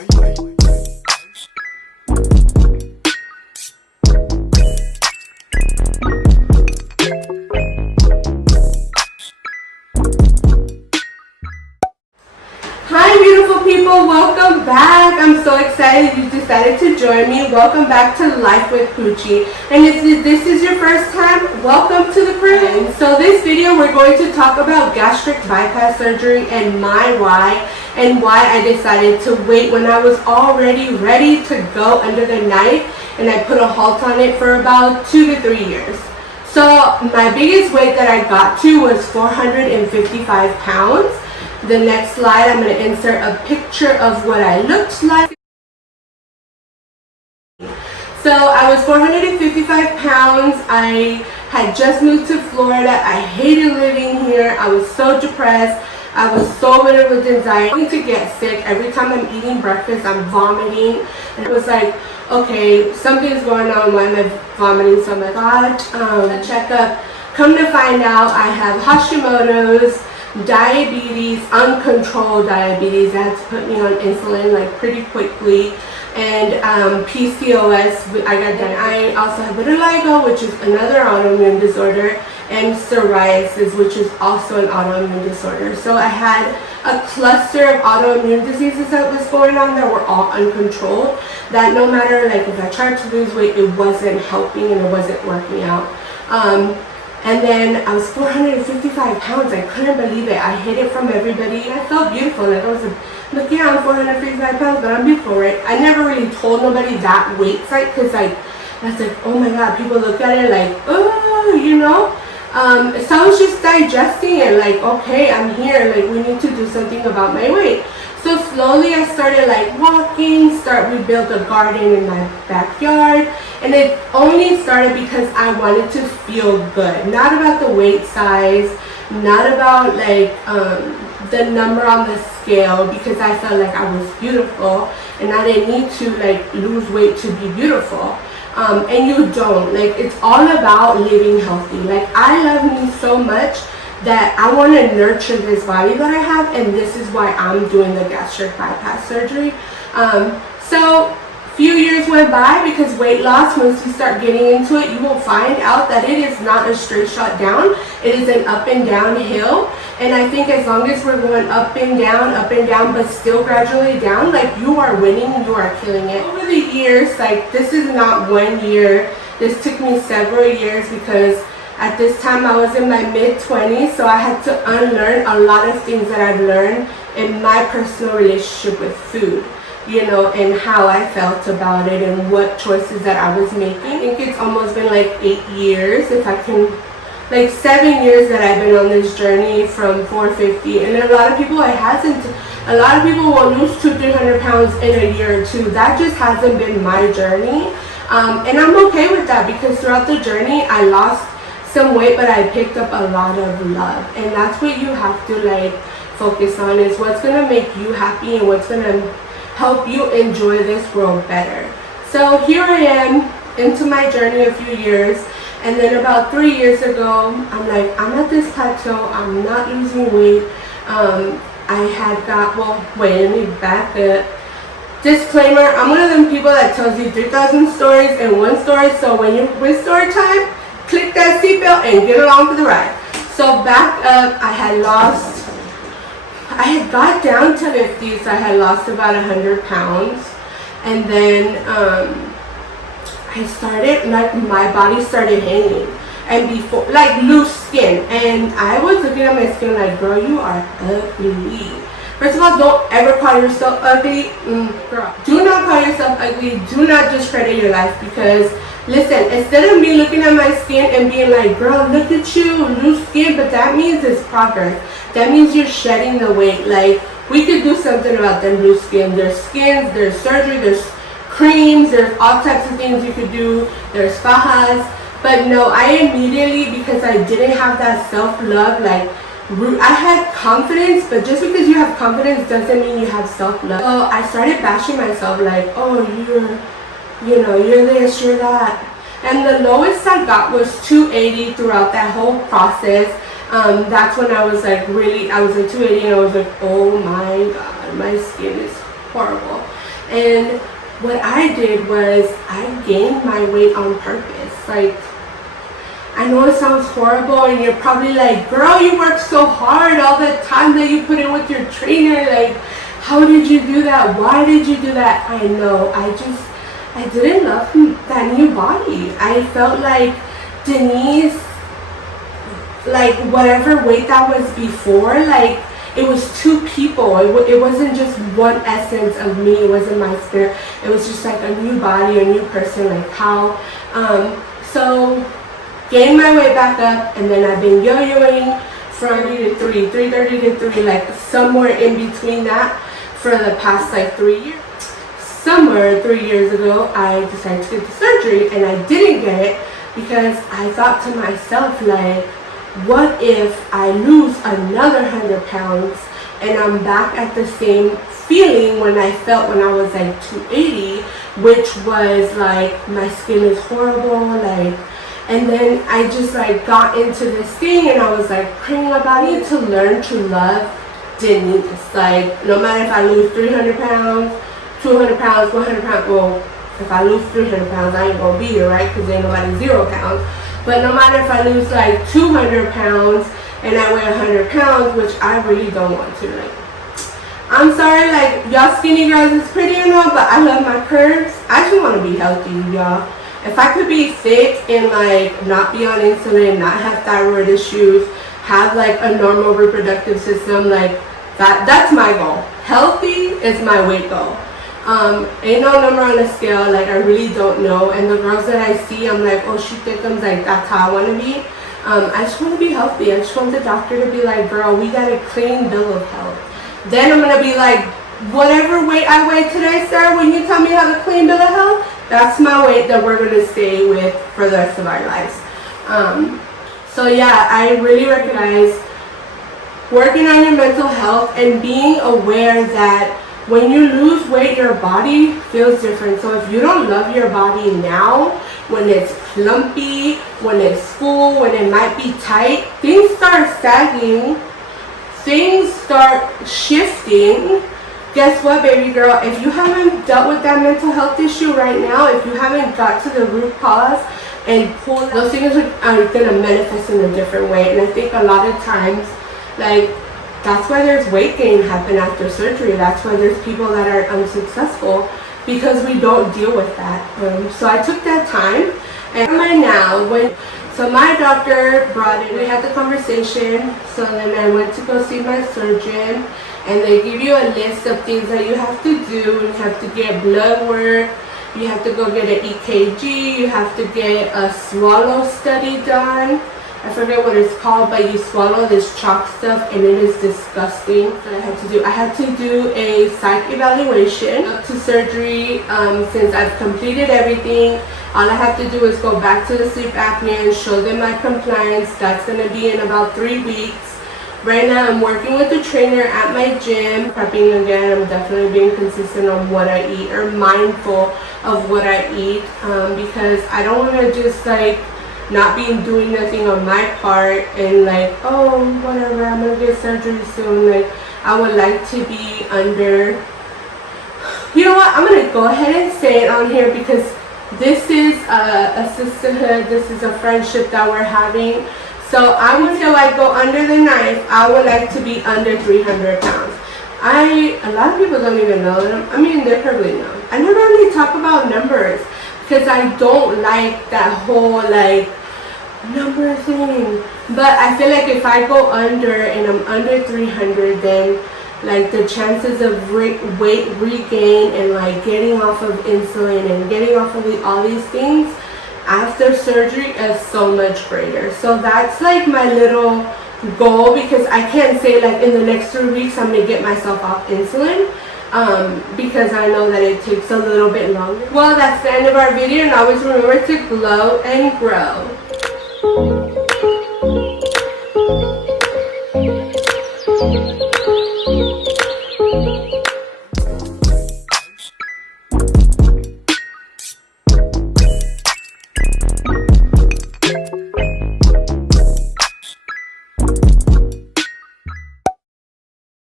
Hi beautiful people, welcome back. I'm so excited you decided to join me. Welcome back to Life with Poochie. And if this is your first time, welcome to the crib. So this video we're going to talk about gastric bypass surgery and my why, and why I decided to wait when I was already ready to go under the knife, and I put a halt on it for about 2 to 3 years. So my biggest weight that I got to was 455 pounds. The next slide, I'm going to insert a picture of what I looked like. So I was 455 pounds. I had just moved to Florida. I hated living here. I was so depressed. I was so ridden with anxiety. I'm going to get sick. Every time I'm eating breakfast, I'm vomiting. And it was like, okay, something's going on. Why am I vomiting? So I'm like, a checkup. Come to find out, I have Hashimoto's, diabetes, uncontrolled diabetes. They had to put me on insulin like pretty quickly, and PCOS. I got done. I also have vitiligo, which is another autoimmune disorder, and psoriasis, which is also an autoimmune disorder. So I had a cluster of autoimmune diseases that was going on that were all uncontrolled, that no matter like if I tried to lose weight, it wasn't helping and it wasn't working out. And then I was 455 pounds. I couldn't believe it. I hid it from everybody. I felt beautiful. Like I was like, yeah, I'm 455 pounds, but I'm beautiful, right? I never really told nobody that weight site, because like, I was like, oh my God, people look at it like, oh, you know? So I was just digesting it, like, okay, I'm here. Like, we need to do something about my weight. So slowly I started like walking, we built a garden in my backyard, and it only started because I wanted to feel good. Not about the weight size, not about like the number on the scale, because I felt like I was beautiful and I didn't need to like lose weight to be beautiful. And you don't. Like, it's all about living healthy. Like, I love me so much that I want to nurture this body that I have, and this is why I'm doing the gastric bypass surgery. So few years went by, because weight loss, once you start getting into it, you will find out that it is not a straight shot down. It is an up and down hill, and I think as long as we're going up and down, but still gradually down, like, you are winning, you are killing it. Over the years, like, this is not 1 year, this took me several years, because at this time I was in my mid-20s, so I had to unlearn a lot of things that I've learned in my personal relationship with food, you know, and how I felt about it and what choices that I was making. I think it's almost been like 8 years, if I can, like 7 years that I've been on this journey from 450, and a lot of people, it hasn't. A lot of people will lose 200-300 pounds in a year or two. That just hasn't been my journey, and I'm okay with that, because throughout the journey I lost some weight, but I picked up a lot of love, and that's what you have to like focus on, is what's gonna make you happy and what's gonna help you enjoy this world better. So here I am into my journey a few years, and then about 3 years ago, I'm like, I'm at this plateau, I'm not losing weight. I had got, well, wait, let me back up. Disclaimer, I'm one of them people that tells you 3,000 stories in one story, so when story time, click that seatbelt and get along for the ride. So back up, I had got down to 50, so I had lost about 100 pounds. And then I started, like, my body started hanging. And before, like, loose skin. And I was looking at my skin like, girl, you are ugly. First of all, don't ever call yourself ugly. Girl, do not call yourself ugly. Do not discredit your life, because listen, instead of me looking at my skin and being like, girl, look at you, loose skin, but that means it's progress. That means you're shedding the weight. Like, we could do something about them loose skin. There's skins, there's surgery, there's creams, there's all types of things you could do. There's fajas. But no, I immediately, because I didn't have that self-love, like, I had confidence, but just because you have confidence doesn't mean you have self-love. So I started bashing myself like, oh, you're this, you're that. And the lowest I got was 280 throughout that whole process. That's when I was like, really, I was at 280 and I was like, oh my God, my skin is horrible. And what I did was I gained my weight on purpose. Like, I know it sounds horrible and you're probably like, girl, you work so hard, all the time that you put in with your trainer, like, how did you do that? Why did you do that? I know, I didn't love that new body. I felt like Denise, like whatever weight that was before, like it was two people. It wasn't just one essence of me. It wasn't my spirit. It was just like a new body, a new person, like how, so gained my weight back up, and then I've been yo-yoing from 330 to 3, like somewhere in between that for the past like 3 years. Somewhere 3 years ago, I decided to get the surgery, and I didn't get it because I thought to myself, like, what if I lose another 100 pounds and I'm back at the same feeling when I felt when I was like 280, which was like my skin is horrible, like. And then I just like got into this thing and I was like praying about it to learn to love Denise. Like, no matter if I lose 300 pounds, 200 pounds, 100 pounds, well, if I lose 300 pounds, I ain't gonna be here, right? Because ain't nobody 0 pounds. But no matter if I lose like 200 pounds and I weigh 100 pounds, which I really don't want to, like, I'm sorry, like, y'all skinny girls is pretty and all, but I love my curves. I just want to be healthy, y'all. If I could be thick and like not be on insulin, not have thyroid issues, have like a normal reproductive system, like that's my goal. Healthy is my weight goal. Ain't no number on the scale, like I really don't know. And the girls that I see, I'm like, oh, she thickums, like that's how I want to be. I just want to be healthy. I just want the doctor to be like, girl, we got a clean bill of health. Then I'm gonna be like, whatever weight I weigh today, sir, when you tell me how to clean bill of health, that's my weight that we're gonna stay with for the rest of our lives. So yeah, I really recognize working on your mental health and being aware that when you lose weight, your body feels different. So if you don't love your body now, when it's plumpy, when it's full, when it might be tight, things start sagging, things start shifting. Guess what, baby girl? If you haven't dealt with that mental health issue right now, if you haven't got to the root cause and pulled, those things are gonna manifest in a different way. And I think a lot of times, like, that's why there's weight gain happen after surgery. That's why there's people that are unsuccessful, because we don't deal with that. So I took that time, and so my doctor brought in, we had the conversation, so then I went to go see my surgeon, and they give you a list of things that you have to do. You have to get blood work, you have to go get an EKG, you have to get a swallow study done. I forget what it's called, but you swallow this chalk stuff and it is disgusting. So I had to do a psych evaluation up to surgery. Since I've completed everything, all I have to do is go back to the sleep apnea and show them my compliance. That's going to be in about 3 weeks. Right now I'm working with a trainer at my gym, prepping again. I'm definitely being consistent on what I eat, or mindful of what I eat, because I don't want to just like not being doing nothing on my part and like, oh, whatever, I'm gonna get surgery soon. Like, I would like to be under, you know what, I'm gonna go ahead and say it on here, because this is a sisterhood, this is a friendship that we're having. So until I go under the knife, I would like to be under 300 pounds. A lot of people don't even know them. I mean, they probably know. I never really talk about numbers because I don't like that whole like number thing. But I feel like if I go under and I'm under 300, then like the chances of weight regain and like getting off of insulin and getting off of all these things after surgery is so much greater. So that's like my little goal, because I can't say like in the next 3 weeks I'm gonna get myself off insulin, because I know that it takes a little bit longer. Well, that's the end of our video, and always remember to glow and grow.